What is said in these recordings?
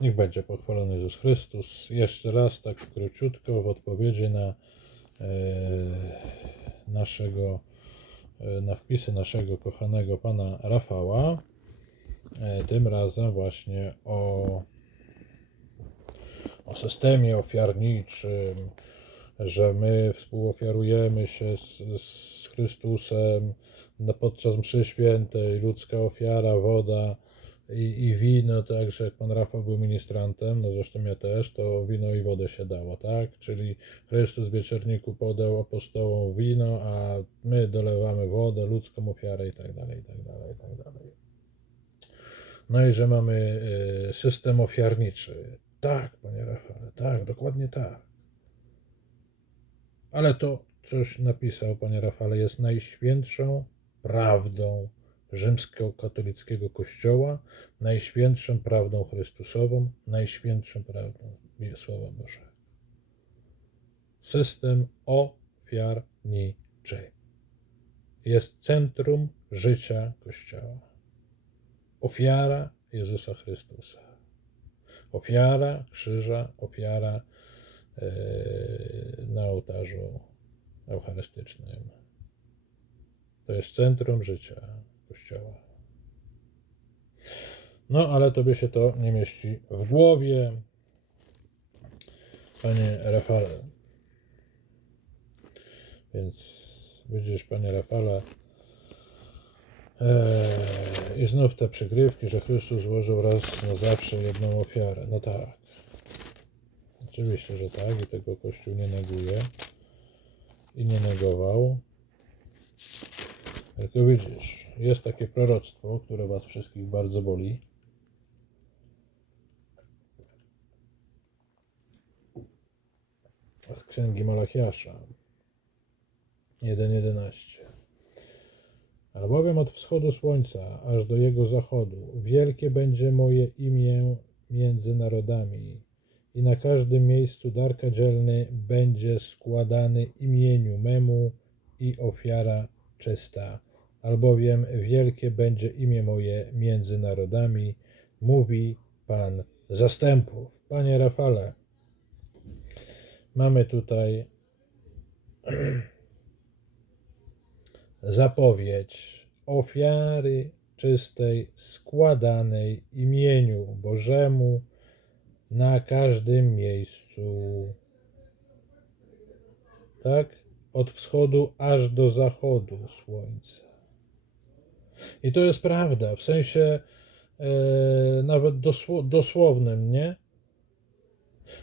Niech będzie pochwalony Jezus Chrystus. Jeszcze raz, tak króciutko, w odpowiedzi na e, naszego, e, na wpisy naszego kochanego pana Rafała. E, tym razem właśnie o, o systemie ofiarniczym, że my współofiarujemy się z, z Chrystusem podczas mszy świętej, ludzka ofiara, woda i, i wino, także jak pan Rafał był ministrantem, no zresztą ja też, to wino i wodę się dało, tak? Czyli Chrystus w wieczorniku podał apostołom wino, a my dolewamy wodę, ludzką ofiarę i tak dalej, i tak dalej, i tak dalej. No i że mamy y, system ofiarniczy. Tak, panie Rafale, tak, dokładnie tak. Ale to, coś napisał, panie Rafale, jest najświętszą prawdą rzymskokatolickiego kościoła, najświętszą prawdą Chrystusową, najświętszą prawdą Słowa Bożego. System ofiarniczy jest centrum życia Kościoła. Ofiara Jezusa Chrystusa. Ofiara krzyża, ofiara e, na ołtarzu eucharystycznym. To jest centrum życia Kościoła. No, ale tobie się to nie mieści w głowie, panie Rafale. Więc widzisz, panie Rafale, Eee, I znów te przygrywki, że Chrystus złożył raz na zawsze jedną ofiarę. No tak. Oczywiście, że tak i tego Kościół nie neguje i nie negował. Tylko widzisz, jest takie proroctwo, które was wszystkich bardzo boli. Z księgi Malachiasza 1.11 Albowiem od wschodu słońca aż do jego zachodu wielkie będzie moje imię między narodami i na każdym miejscu dar kadzielny będzie składany imieniu memu i ofiara czysta. Albowiem wielkie będzie imię moje między narodami, mówi Pan zastępów. Panie Rafale, mamy tutaj zapowiedź ofiary czystej składanej imieniu Bożemu na każdym miejscu. Tak? Od wschodu aż do zachodu słońca. I to jest prawda, w sensie e, nawet dosło, dosłownym, nie?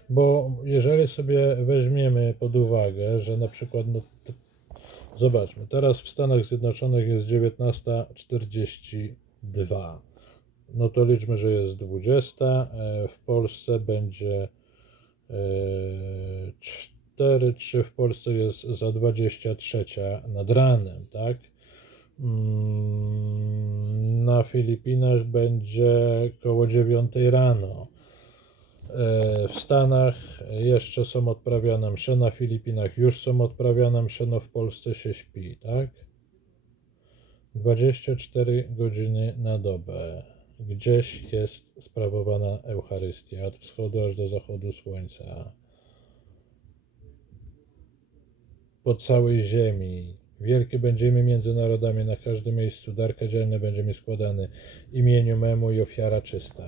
Bo jeżeli sobie weźmiemy pod uwagę, że na przykład no, t- Zobaczmy, teraz w Stanach Zjednoczonych jest 19.42. No to liczmy, że jest 20. e, W Polsce będzie 4, 3 w Polsce jest za 23 nad ranem, tak? Mm, Na Filipinach będzie koło 9 rano. E, W Stanach jeszcze są odprawiane msze, na Filipinach już są odprawiane msze, no w Polsce się śpi, tak? 24 godziny na dobę. Gdzieś jest sprawowana Eucharystia, od wschodu aż do zachodu słońca. Po całej ziemi. Wielkie będziemy między narodami, na każdym miejscu dar kadzielny będzie mi składany imieniu memu i ofiara czysta.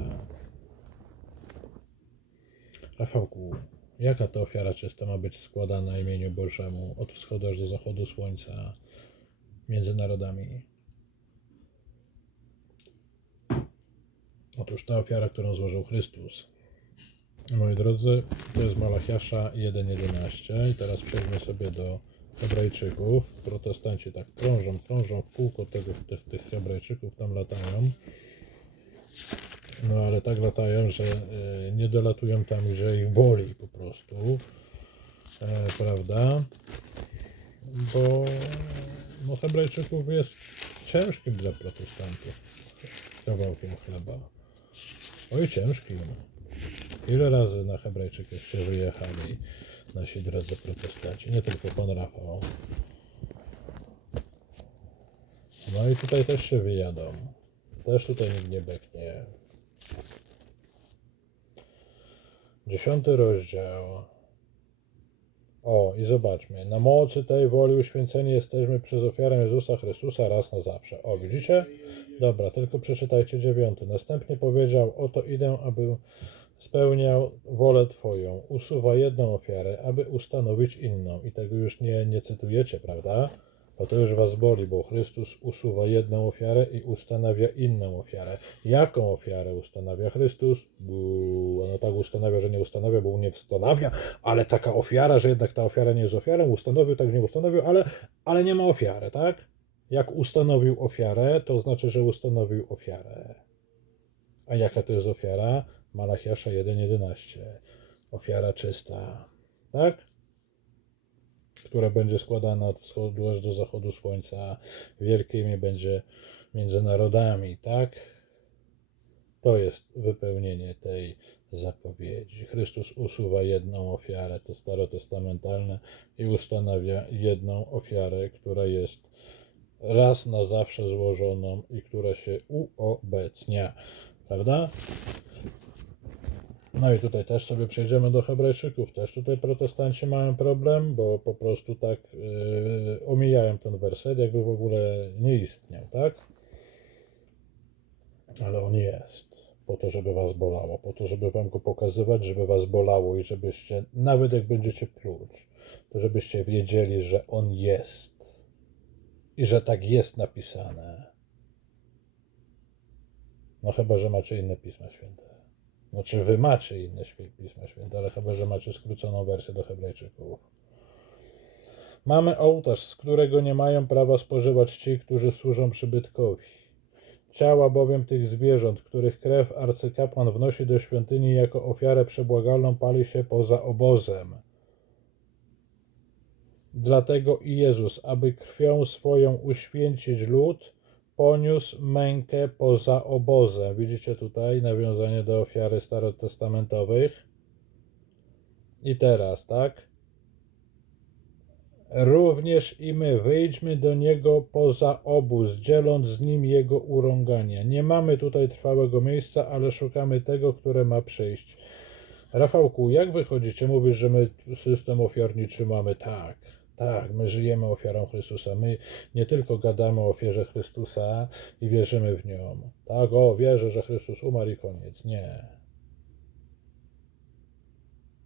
Rafałku, jaka to ofiara czysta ma być składana imieniu Bożemu od wschodu aż do zachodu słońca między narodami? Otóż ta ofiara, którą złożył Chrystus. Moi drodzy, to jest Malachiasza 1.11 i teraz przejdźmy sobie do Hebrajczyków. Protestanci tak krążą, krążą w kółko tego, tych, tych Hebrajczyków, tam latają. No ale tak latają, że e, nie dolatują tam, gdzie ich boli po prostu. E, prawda? Bo no, Hebrajczyków jest ciężkim dla protestantów kawałkiem chleba. Oj, ciężkim. Ile razy na Hebrajczyków się wyjechali nasi drodzy protestanci, nie tylko pan Rafał. No i tutaj też się wyjadą. Też tutaj nikt nie beknie. Dziesiąty rozdział. O, i zobaczmy. Na mocy tej woli uświęceni jesteśmy przez ofiarę Jezusa Chrystusa raz na zawsze. O, widzicie? Dobra, tylko przeczytajcie dziewiąty. Następnie powiedział, oto idę, aby spełniał wolę Twoją. Usuwa jedną ofiarę, aby ustanowić inną. I tego już nie, nie cytujecie, prawda? Bo to już was boli, bo Chrystus usuwa jedną ofiarę i ustanawia inną ofiarę. Jaką ofiarę ustanawia Chrystus? Buu, ono tak ustanawia, że nie ustanawia, bo nie ustanawia, ale taka ofiara, że jednak ta ofiara nie jest ofiarą, ustanowił, tak nie ustanowił, ale, ale nie ma ofiary, tak? Jak ustanowił ofiarę, to znaczy, że ustanowił ofiarę. A jaka to jest ofiara? Malachiasza 1.11. Ofiara czysta. Tak? Która będzie składana od wschodu aż do zachodu słońca. Wielkie imię będzie między narodami. Tak? To jest wypełnienie tej zapowiedzi. Chrystus usuwa jedną ofiarę, to starotestamentalne, i ustanawia jedną ofiarę, która jest raz na zawsze złożoną i która się uobecnia. Prawda? No i tutaj też sobie przejdziemy do Hebrajczyków. Też tutaj protestanci mają problem, bo po prostu tak yy, omijają ten werset, jakby w ogóle nie istniał, tak? Ale on jest. Po to, żeby was bolało, po to, żeby wam go pokazywać, żeby was bolało i żebyście, nawet jak będziecie pluć, to żebyście wiedzieli, że on jest. I że tak jest napisane. No chyba, że macie inne Pisma Święte. Znaczy wy macie inne Pisma Święte, ale chyba, że macie skróconą wersję do Hebrajczyków. Mamy ołtarz, z którego nie mają prawa spożywać ci, którzy służą przybytkowi. Ciała bowiem tych zwierząt, których krew arcykapłan wnosi do świątyni jako ofiarę przebłagalną, pali się poza obozem. Dlatego i Jezus, aby krwią swoją uświęcić lud, poniósł mękę poza obozem. Widzicie tutaj nawiązanie do ofiary starotestamentowych. I teraz, tak? Również i my wyjdźmy do niego poza obóz, dzieląc z nim jego urągania. Nie mamy tutaj trwałego miejsca, ale szukamy tego, które ma przyjść. Rafałku, jak wychodzicie? Mówisz, że my system ofiarniczy mamy. Tak, tak, my żyjemy ofiarą Chrystusa. My nie tylko gadamy o ofierze Chrystusa i wierzymy w nią. Tak, o, wierzę, że Chrystus umarł i koniec. Nie.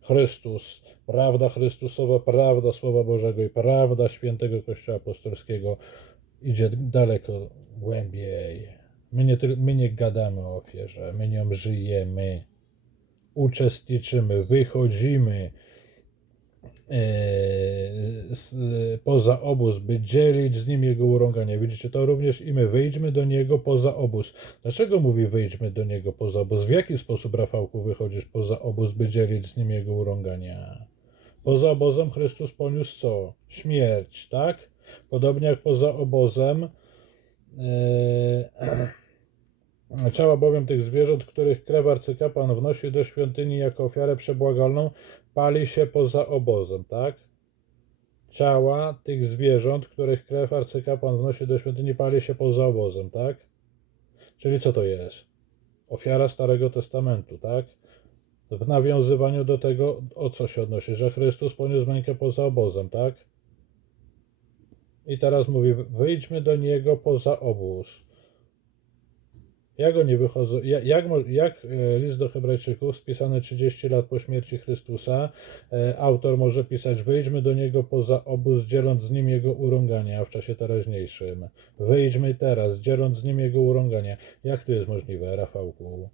Chrystus, prawda Chrystusowa, prawda Słowa Bożego i prawda świętego Kościoła Apostolskiego idzie daleko głębiej. My nie, my nie gadamy o ofierze, my nią żyjemy, uczestniczymy, wychodzimy poza obóz, by dzielić z nim jego urąganie. Widzicie, to również i my wyjdźmy do niego poza obóz. Dlaczego mówi wyjdźmy do niego poza obóz? W jaki sposób, Rafałku, wychodzisz poza obóz, by dzielić z nim jego urągania? Poza obozem Chrystus poniósł co? Śmierć, tak? Podobnie jak poza obozem e, Ciała bowiem tych zwierząt, których krew arcykapłan wnosi do świątyni jako ofiarę przebłagalną, pali się poza obozem, tak? Ciała tych zwierząt, których krew arcykapłan wnosi do świątyni, pali się poza obozem, tak? Czyli co to jest? Ofiara Starego Testamentu, tak? W nawiązywaniu do tego, o co się odnosi, że Chrystus poniósł mękę poza obozem, tak? I teraz mówi, wyjdźmy do Niego poza obóz. Jak oni wychodzą, jak, jak, e, list do Hebrajczyków, spisany 30 lat po śmierci Chrystusa, e, autor może pisać, wyjdźmy do niego poza obóz, dzieląc z nim jego urągania w czasie teraźniejszym. Wyjdźmy teraz, dzieląc z nim jego urągania. Jak to jest możliwe, Rafałku?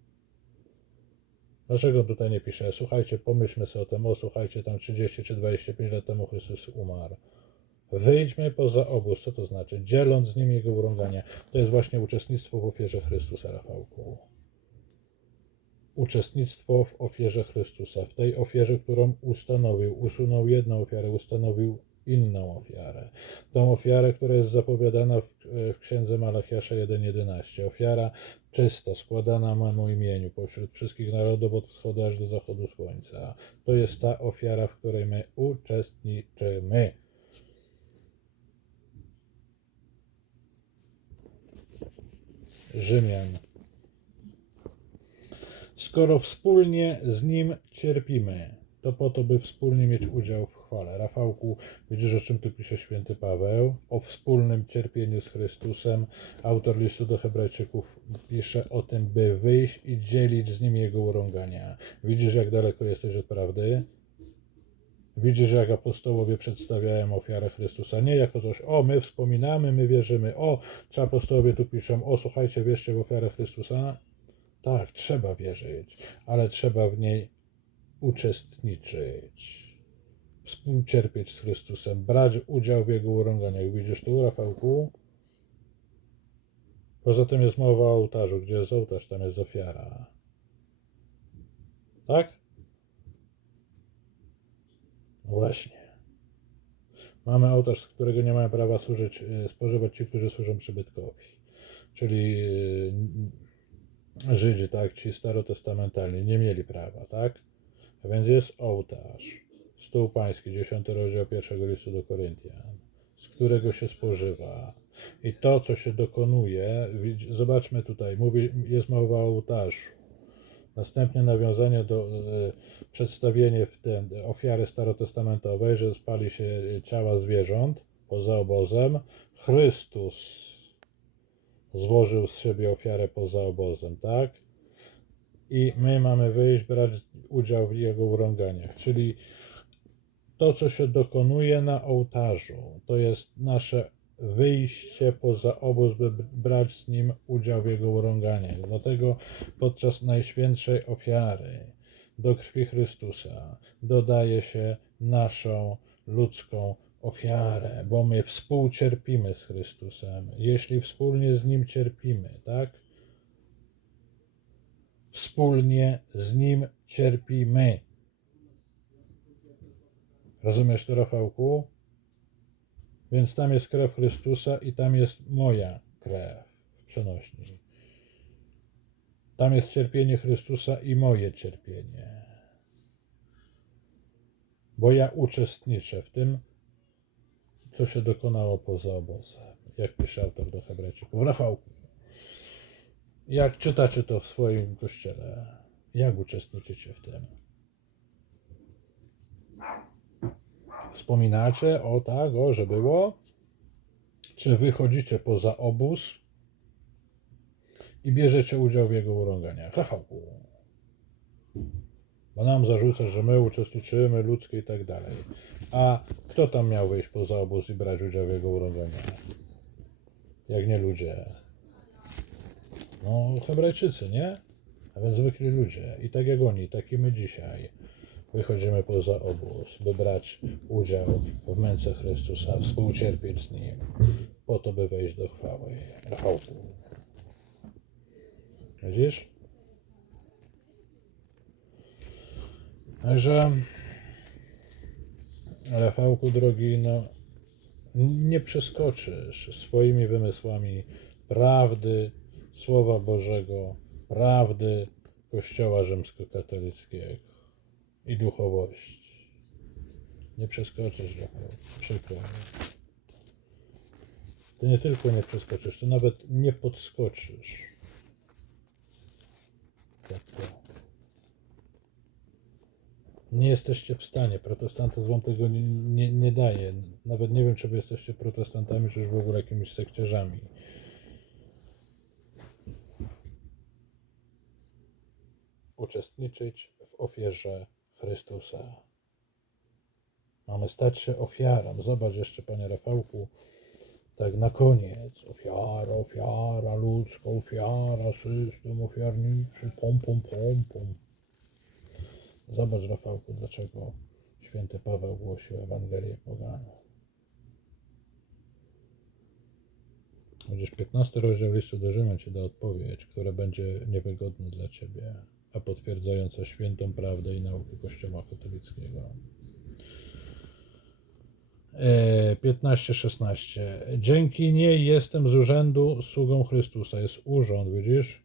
Dlaczego tutaj nie pisze? Słuchajcie, pomyślmy sobie o tym, o słuchajcie, tam 30 czy 25 lat temu Chrystus umarł. Wyjdźmy poza obóz. Co to znaczy? Dzieląc z nim jego urągania. To jest właśnie uczestnictwo w ofierze Chrystusa, Rafałku. Uczestnictwo w ofierze Chrystusa. W tej ofierze, którą ustanowił. Usunął jedną ofiarę, ustanowił inną ofiarę. Tą ofiarę, która jest zapowiadana w, w księdze Malachiasza 1.11. Ofiara czysta, składana memu imieniu pośród wszystkich narodów od wschodu aż do zachodu słońca. To jest ta ofiara, w której my uczestniczymy. Rzymian. skoro wspólnie z Nim cierpimy, to po to, by wspólnie mieć udział w chwale. Rafałku, widzisz, o czym tu pisze święty Paweł? O wspólnym cierpieniu z Chrystusem. Autor listu do Hebrajczyków pisze o tym, by wyjść i dzielić z Nim Jego urągania. Widzisz, jak daleko jesteś od prawdy? Widzisz, jak apostołowie przedstawiają ofiarę Chrystusa nie jako coś, o, my wspominamy, my wierzymy, o, czy apostołowie tu piszą, o, słuchajcie, wierzcie w ofiarę Chrystusa? Tak, trzeba wierzyć, ale trzeba w niej uczestniczyć, współcierpieć z Chrystusem, brać udział w Jego urąganiach. Widzisz tu, Rafałku? Poza tym jest mowa o ołtarzu. Gdzie jest ołtarz, tam jest ofiara. Tak? Właśnie. Mamy ołtarz, którego nie mają prawa służyć, y, spożywać ci, którzy służą przybytkowi. Czyli y, Żydzi, tak, ci starotestamentalni, nie mieli prawa, tak? A więc jest ołtarz, stół pański, 10 rozdział pierwszego listu do Koryntian, z którego się spożywa. I to, co się dokonuje, zobaczmy tutaj, mówi, jest mowa o ołtarzu. Następnie nawiązanie do e, przedstawienie w ofiary starotestamentowej, że spali się ciała zwierząt poza obozem. Chrystus złożył z siebie ofiarę poza obozem, tak? I my mamy wyjść, brać udział w jego urąganiach. Czyli to, co się dokonuje na ołtarzu, to jest nasze wyjście poza obóz, by brać z nim udział w jego urąganiach. Dlatego podczas najświętszej ofiary do krwi Chrystusa dodaje się naszą ludzką ofiarę, bo my współcierpimy z Chrystusem, jeśli wspólnie z Nim cierpimy, tak? Wspólnie z Nim cierpimy. Rozumiesz to, Rafałku? Więc tam jest krew Chrystusa i tam jest moja krew w przenośni. Tam jest cierpienie Chrystusa i moje cierpienie. Bo ja uczestniczę w tym, co się dokonało poza obozem. Jak pisze autor do Hebrajczyków. Rafałku, jak czytacie to w swoim kościele? Jak uczestniczycie w tym? Wspominacie, o tak, o, że było? Czy wychodzicie poza obóz i bierzecie udział w jego urąganiach? Rafałku. Bo nam zarzuca, że my uczestniczymy, ludzkie i tak dalej. A kto tam miał wyjść poza obóz i brać udział w jego urąganiach? Jak nie ludzie. No, Hebrajczycy, nie? A więc zwykli ludzie. I tak jak oni, tak i my dzisiaj wychodzimy poza obóz, by brać udział w męce Chrystusa, współcierpieć z Nim, po to, by wejść do chwały. Rafałku. Widzisz? Także Rafałku drogi, no nie przeskoczysz swoimi wymysłami prawdy Słowa Bożego, prawdy Kościoła Rzymskokatolickiego i duchowości. Nie przeskoczysz, Rafał, przykro. Ty nie tylko nie przeskoczysz, to nawet nie podskoczysz. Tak to. Nie jesteście w stanie. Protestantyzm wam tego nie, nie, nie daje. Nawet nie wiem, czy wy jesteście protestantami, czy już w ogóle jakimiś sekciarzami. Uczestniczyć w ofierze Chrystusa. Mamy stać się ofiarą. Zobacz jeszcze, panie Rafałku, tak na koniec. Ofiara, ofiara ludzka, ofiara, system ofiarniczy, pom, pom, pom, pom. Zobacz, Rafałku, dlaczego święty Paweł głosił Ewangelię poganom. Chociaż 15 rozdział listu do Rzymian ci da odpowiedź, która będzie niewygodna dla ciebie, a potwierdzająca świętą prawdę i naukę Kościoła katolickiego. E, 15-16. Dzięki niej jestem z urzędu sługą Chrystusa. Jest urząd, widzisz?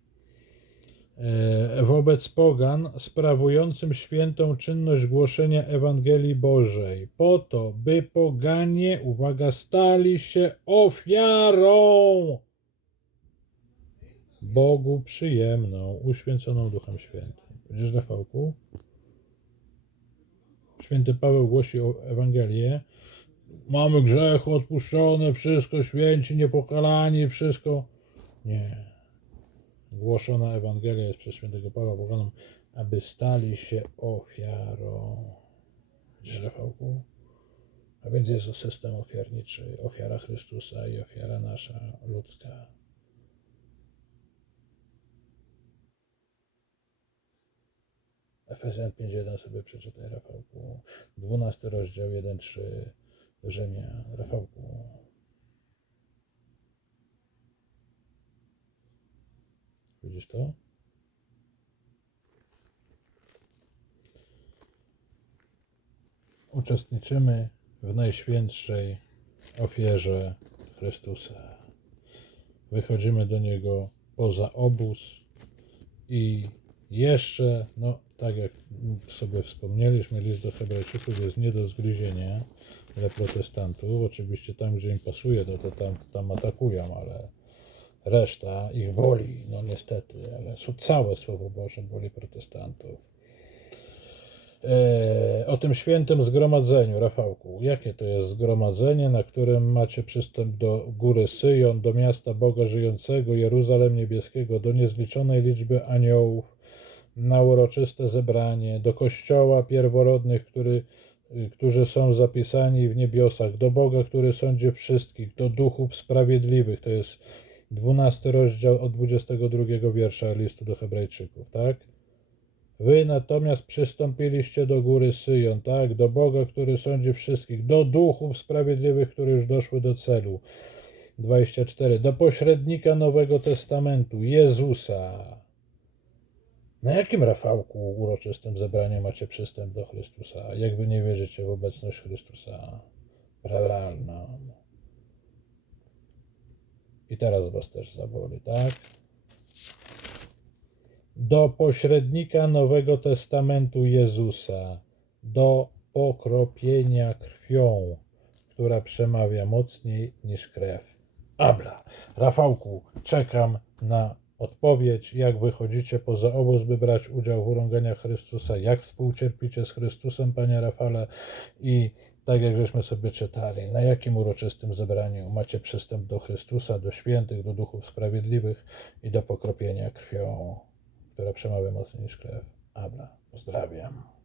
E, wobec pogan sprawującym świętą czynność głoszenia Ewangelii Bożej, po to, by poganie, uwaga, stali się ofiarą Bogu przyjemną, uświęconą Duchem Świętym. Widzisz, Rafałku? Święty Paweł głosi Ewangelię. Mamy grzech odpuszczone, wszystko święci, niepokalani, wszystko. Nie. Głoszona Ewangelia jest przez świętego Pawła poganom, aby stali się ofiarą. Widzisz, Rafałku? A więc jest to system ofiarniczy. Ofiara Chrystusa i ofiara nasza ludzka. Efezjan 5.1 sobie przeczytaj, Rafałku. 12 rozdział 1.3 Rzymian, Rafałku. Widzisz to? Uczestniczymy w najświętszej ofierze Chrystusa. Wychodzimy do Niego poza obóz i jeszcze, no tak jak sobie wspomnieliśmy, list do Hebrajczyków jest nie do zgryzienia dla protestantów. Oczywiście tam, gdzie im pasuje, to, to tam, tam atakują, ale reszta ich boli, no niestety, ale całe Słowo Boże boli protestantów. E, o tym świętym zgromadzeniu, Rafałku. Jakie to jest zgromadzenie, na którym macie przystęp do góry Syjon, do miasta Boga żyjącego, Jeruzalem niebieskiego, do niezliczonej liczby aniołów, na uroczyste zebranie, do kościoła pierworodnych, który, y, którzy są zapisani w niebiosach, do Boga, który sądzi wszystkich, do duchów sprawiedliwych. To jest 12 rozdział od 22 wiersza listu do Hebrajczyków, tak? Wy natomiast przystąpiliście do góry Syjon, tak? Do Boga, który sądzi wszystkich, do duchów sprawiedliwych, które już doszły do celu. 24. Do pośrednika Nowego Testamentu, Jezusa. Na jakim Rafałku uroczystym zebraniu macie przystęp do Chrystusa? Jak wy nie wierzycie w obecność Chrystusa? Realną. I teraz was też zaboli, tak? do pośrednika Nowego Testamentu Jezusa, do pokropienia krwią, która przemawia mocniej niż krew. Abla. Rafałku, czekam na odpowiedź, jak wychodzicie poza obóz, by brać udział w urąganiach Chrystusa, jak współcierpicie z Chrystusem, panie Rafale, i tak jak żeśmy sobie czytali, na jakim uroczystym zebraniu macie przystęp do Chrystusa, do świętych, do duchów sprawiedliwych i do pokropienia krwią która przemawia mocniej niż krew. Abra. Pozdrawiam.